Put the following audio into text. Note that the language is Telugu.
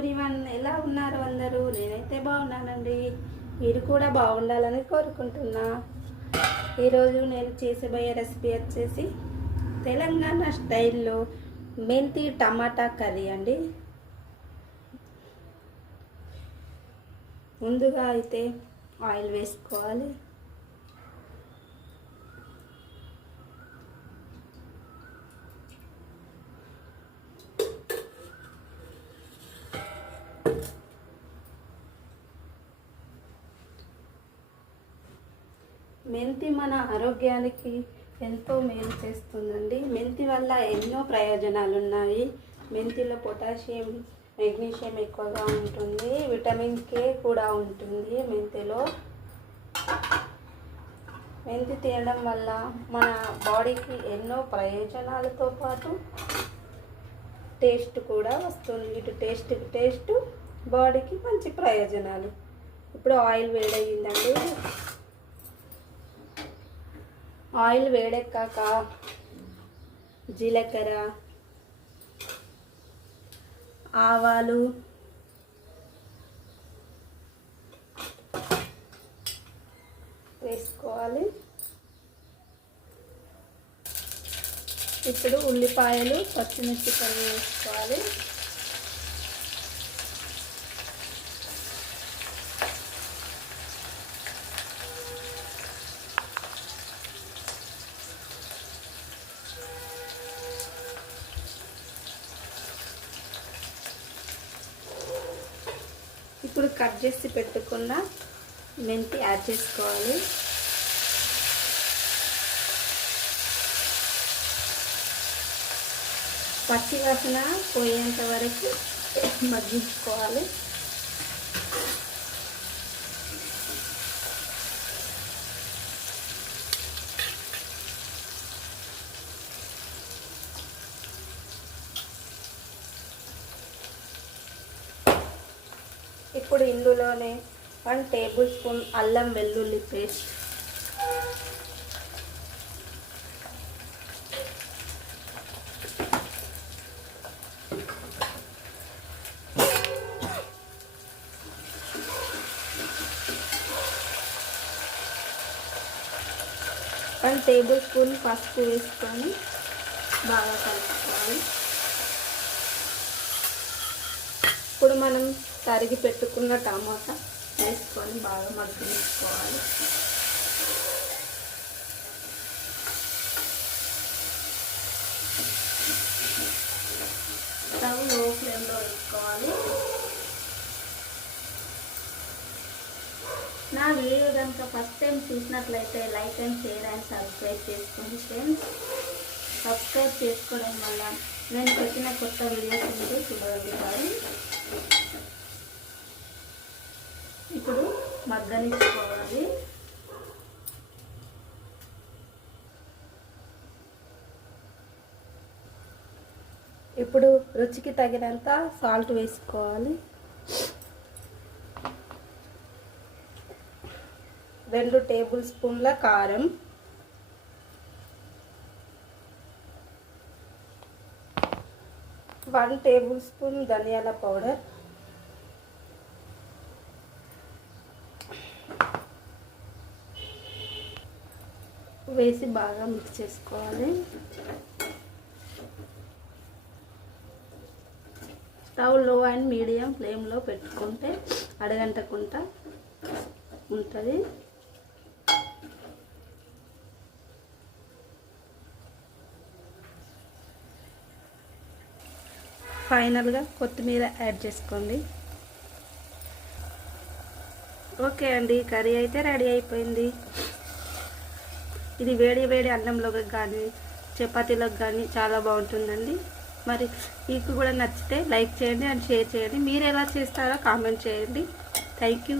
ఎవ్రీవన్, ఎలా ఉన్నారు అందరూ? నేనైతే బాగున్నానండి. మీరు కూడా బాగుండాలని కోరుకుంటున్నా. ఈరోజు నేను చేసేబోయే రెసిపీ వచ్చేసి తెలంగాణ స్టైల్లో మెంతి టమాటా కర్రీ అండి. ముందుగా అయితే ఆయిల్ వేసుకోవాలి. మెంతి మన ఆరోగ్యానికి ఎంతో మేలు చేస్తుందండి. మెంతి వల్ల ఎన్నో ప్రయోజనాలు ఉన్నాయి. మెంతిలో పొటాషియం, మెగ్నీషియం ఎక్కువగా ఉంటుంది. విటమిన్ కే కూడా ఉంటుంది మెంతిలో. మెంతి తినడం వల్ల మన బాడీకి ఎన్నో ప్రయోజనాలతో పాటు టేస్ట్ కూడా వస్తుంది. ఇటు టేస్ట్ బాడీకి మంచి ప్రయోజనాలు. ఇప్పుడు ఆయిల్ వేడయ్యిందండి. ఆయిల్ వేడెక్కాక జీలకర్ర, ఆవాలు, వేసుకోవాలి. ఇప్పుడు ఉల్లిపాయలు, పచ్చిమిర్చి వేసుకోవాలి. ఇప్పుడు కట్ చేసి పెట్టుకున్న మెంతి యాడ్ చేసుకోవాలి. పచ్చి వాసన పోయేంత వరకు మగ్గించుకోవాలి. ఇప్పుడు ఇందులోనే 1 టేబుల్ స్పూన్ అల్లం వెల్లుల్లి పేస్ట్, వన్ టేబుల్ స్పూన్ పసుపు వేసుకొని బాగా కలుపుకోవాలి. ఇప్పుడు మనం తరిగి పెట్టుకున్న టమాటా వేసుకొని బాగా మగ్గించుకోవాలి. స్టవ్ లో ఫ్లేమ్లో వేసుకోవాలి. నా వీడియో కనుక ఫస్ట్ టైం చూసినట్లయితే like and share and subscribe చేసుకోండి ఫ్రెండ్స్. సబ్స్క్రైబ్ చేసుకోవడం వల్ల నేను పెట్టిన కొత్త వీడియోస్ మీరు చూడగలుగుతారు. ఇప్పుడు మగ్గనిచ్చుకోవాలి. ఇప్పుడు రుచికి తగినంత సాల్ట్ వేసుకోవాలి. 2 టేబుల్ స్పూన్ల కారం, 1 టేబుల్ స్పూన్ ధనియాల పౌడర్, వేసి బాగా మిక్స్ చేసుకోవాలి. స్టవ్ లో అండ్ మీడియం ఫ్లేమ్లో పెట్టుకుంటే అడగంటకుండా ఉంటుంది. ఫైనల్గా కొత్తిమీర యాడ్ చేసుకోండి. ఓకే అండి, కర్రీ అయితే రెడీ అయిపోయింది. ఇది వేడి వేడి అన్నంలోకి కానీ చపాతీలోకి కానీ చాలా బాగుంటుందండి. మరి మీకు కూడా నచ్చితే లైక్ చేయండి అండ్ షేర్ చేయండి. మీరు ఎలా చేస్తారో కామెంట్ చేయండి. Thank you.